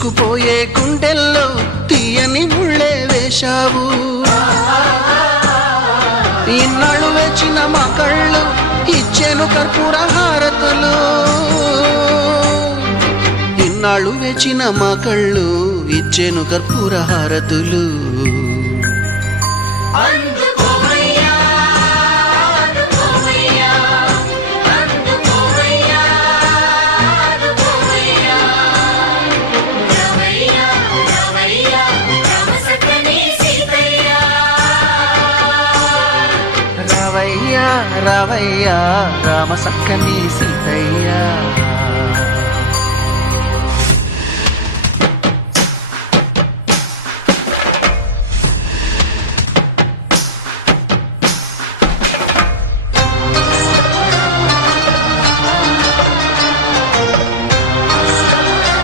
బిగుసుకుపోయే గుండెల్లో తీయని ముళ్ళే వేశావు. ఇన్నాళ్ళు వేచిన మా కళ్ళు ఇచ్చేను కర్పూర హారతులు. ఇన్నాళ్ళు వేచిన మా కళ్ళు ఇచ్చేను కర్పూర హారతులు. రావయ్యా రావయ్యా రామ సక్కని సీతయ్య.